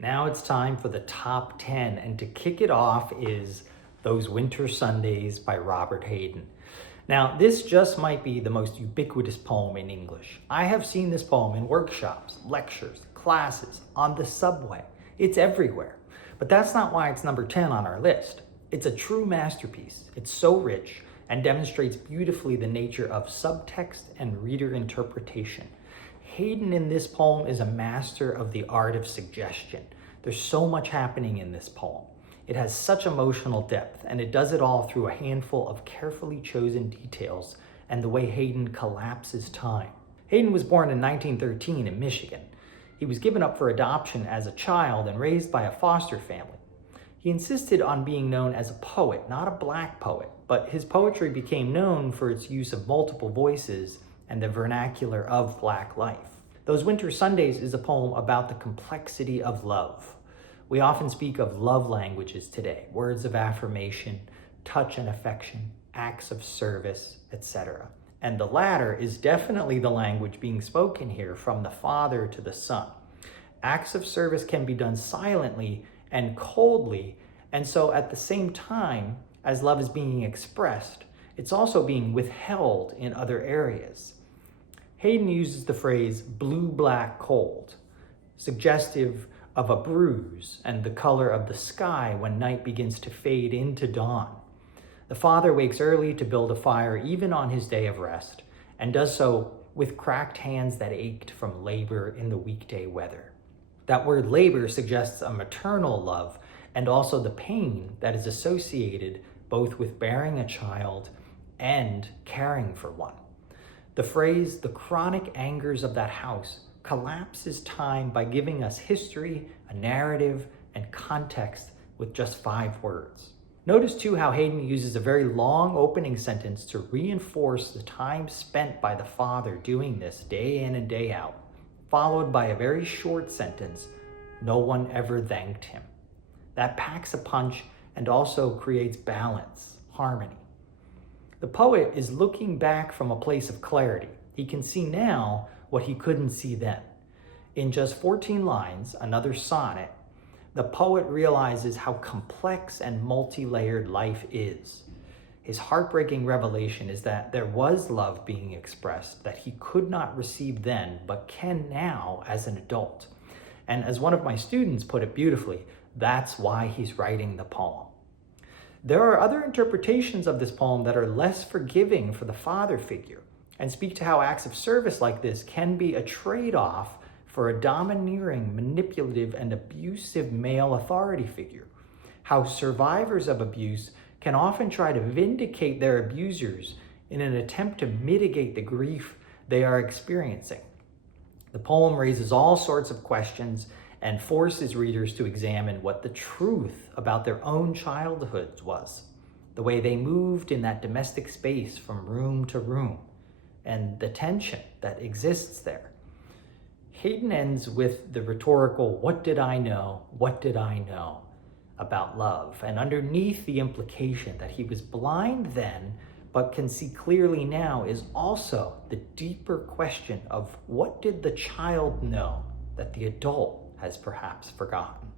Now it's time for the top 10, and to kick it off is Those Winter Sundays by Robert Hayden. Now, this just might be the most ubiquitous poem in English. I have seen this poem in workshops, lectures, classes, on the subway. It's everywhere. But that's not why it's number 10 on our list. It's a true masterpiece. It's so rich and demonstrates beautifully the nature of subtext and reader interpretation. Hayden in this poem is a master of the art of suggestion. There's so much happening in this poem. It has such emotional depth, and it does it all through a handful of carefully chosen details and the way Hayden collapses time. Hayden was born in 1913 in Michigan. He was given up for adoption as a child and raised by a foster family. He insisted on being known as a poet, not a black poet, but his poetry became known for its use of multiple voices and the vernacular of Black life. Those Winter Sundays is a poem about the complexity of love. We often speak of love languages today, words of affirmation, touch and affection, acts of service, etc. And the latter is definitely the language being spoken here from the father to the son. Acts of service can be done silently and coldly, and so at the same time as love is being expressed, it's also being withheld in other areas. Hayden uses the phrase blue, black, cold, suggestive of a bruise and the color of the sky when night begins to fade into dawn. The father wakes early to build a fire even on his day of rest, and does so with cracked hands that ached from labor in the weekday weather. That word labor suggests a maternal love and also the pain that is associated both with bearing a child and caring for one. The phrase, the chronic angers of that house, collapses time by giving us history, a narrative, and context with just 5 words. Notice too how Hayden uses a very long opening sentence to reinforce the time spent by the father doing this day in and day out, followed by a very short sentence, no one ever thanked him. That packs a punch and also creates balance, harmony. The poet is looking back from a place of clarity. He can see now what he couldn't see then. In just 14 lines, another sonnet, the poet realizes how complex and multi-layered life is. His heartbreaking revelation is that there was love being expressed that he could not receive then, but can now as an adult. And as one of my students put it beautifully, that's why he's writing the poem. There are other interpretations of this poem that are less forgiving for the father figure and speak to how acts of service like this can be a trade-off for a domineering, manipulative, and abusive male authority figure. How survivors of abuse can often try to vindicate their abusers in an attempt to mitigate the grief they are experiencing. The poem raises all sorts of questions and forces readers to examine what the truth about their own childhoods was, the way they moved in that domestic space from room to room, and the tension that exists there. Hayden ends with the rhetorical, what did I know about love? And underneath the implication that he was blind then, but can see clearly now, is also the deeper question of what did the child know that the adult has perhaps forgotten.